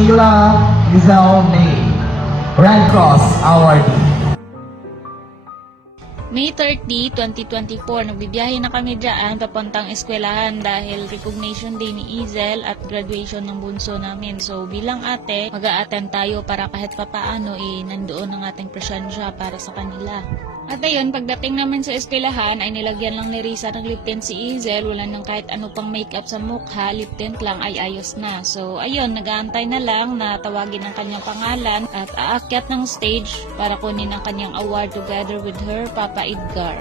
Sheila Giselle May, Red Cross awardee. May 30, 2024, nagbibiyahe na kami dyan papuntang eskwelahan dahil recognition day ni Izel at graduation ng bunso namin. So bilang ate, mag attend tayo para kahit papaano eh nandoon ang ating presensya para sa kanila. At ayun, pagdating namin sa eskwelahan ay nilagyan lang ni Risa ng lip tint si Izel, wala nang kahit ano pang makeup sa mukha, lip tint lang ay ayos na. So ayun, nag-aantay na lang na tawagin ang kanyang pangalan at aakyat ng stage para kunin ang kanyang award together with her Papa Edgar.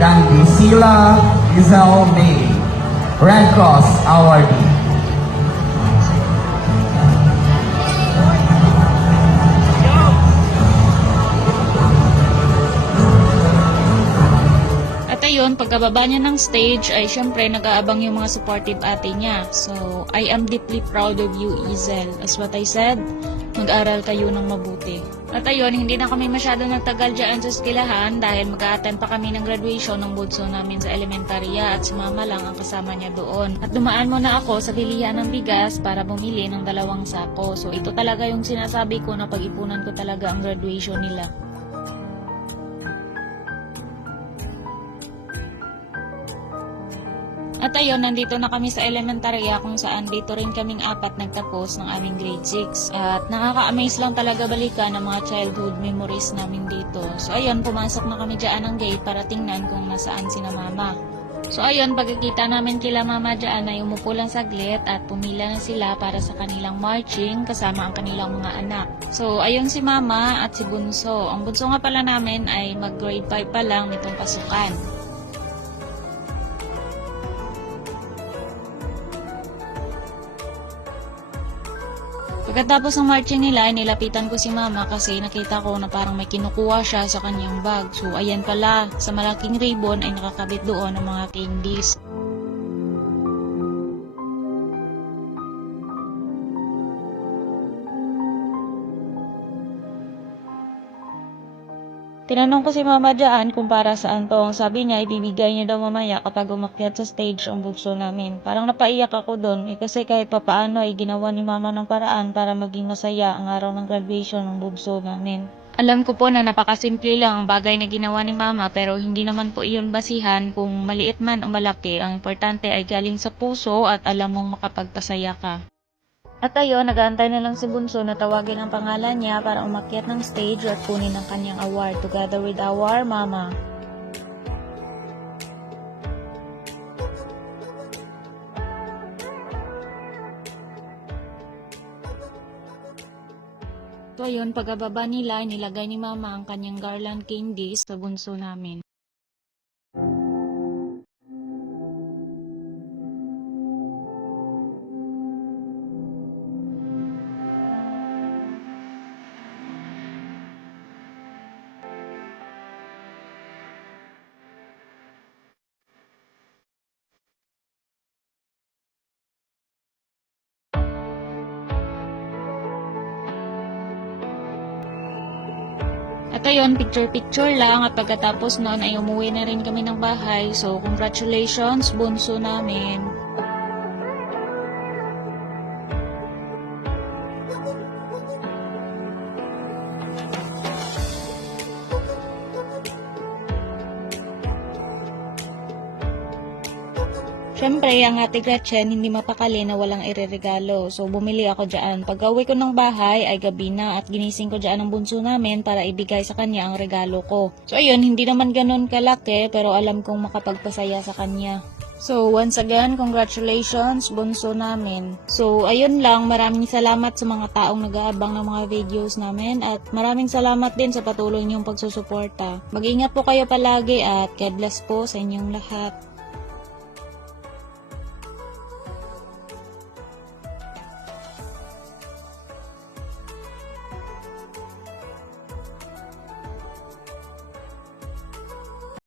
Dan Sheila Giselle May, Red Cross awardee. Ayun, pagkababa niya ng stage ay syempre nag-aabang yung mga supportive ate niya. So, I am deeply proud of you, Izel. As what I said, mag-aral kayo ng mabuti. At ayun, hindi na kami masyado nagtagal dyan sa skilahan dahil mag-attend pa kami ng graduation ng bunso namin sa elementarya at si mama lang ang kasama niya doon. At dumaan muna ako sa bilihan ng bigas para bumili ng dalawang sako. So ito talaga yung sinasabi ko na pag-ipunan ko talaga ang graduation nila. At ayun, nandito na kami sa elementarya kung saan dito rin kaming apat nagtapos ng aming grade 6. At nakaka-amaze lang talaga balikan ang mga childhood memories namin dito. So ayun, pumasok na kami dyan ng gate para tingnan kung nasaan si na mama. So ayun, pagkikita namin kila mama dyan ay umupo lang saglit at pumila na sila para sa kanilang marching kasama ang kanilang mga anak. So ayun si mama at si bunso. Ang bunso nga pala namin ay mag grade 5 pa lang nitong pasukan. Pagkatapos ng marching nila, nilapitan ko si mama kasi nakita ko na parang may kinukuha siya sa kanyang bag. So ayan pala, sa malaking ribbon ay nakakabit doon ang mga candies. Tinanong ko si mama dyan kung para saan to. Sabi niya, ibibigay niya daw mamaya kapag umakyat sa stage ang bugso namin. Parang napaiyak ako doon eh, kasi kahit papaano ay ginawa ni mama ng paraan para maging masaya ang araw ng graduation ng bugso namin. Alam ko po na napakasimple lang ang bagay na ginawa ni mama pero hindi naman po iyon basihan kung maliit man o malaki. Ang importante ay galing sa puso at alam mong makapagpasaya ka. At ayun, nag-aantay na lang si Bunso na tawagin ang pangalan niya para umakyat ng stage at kunin ang kanyang award together with our mama. So ayun, pagkababa nila, nilagay ni mama ang kanyang garland candies sa bunso namin. At ayun, picture-picture lang at pagkatapos noon ay umuwi na rin kami ng bahay. So, congratulations, bunso namin. Siyempre, ang ate Gretchen hindi mapakali na walang ireregalo. So, bumili ako dyan. Pag uwi ko ng bahay ay gabi na at ginising ko dyan ang bunso namin para ibigay sa kanya ang regalo ko. So, ayun, hindi naman ganun kalaki pero alam kong makapagpasaya sa kanya. So, once again, congratulations, bunso namin. So, ayun lang, maraming salamat sa mga taong nag-aabang ng mga videos namin at maraming salamat din sa patuloy niyong pagsusuporta. Mag-ingat po kayo palagi at God bless po sa inyong lahat.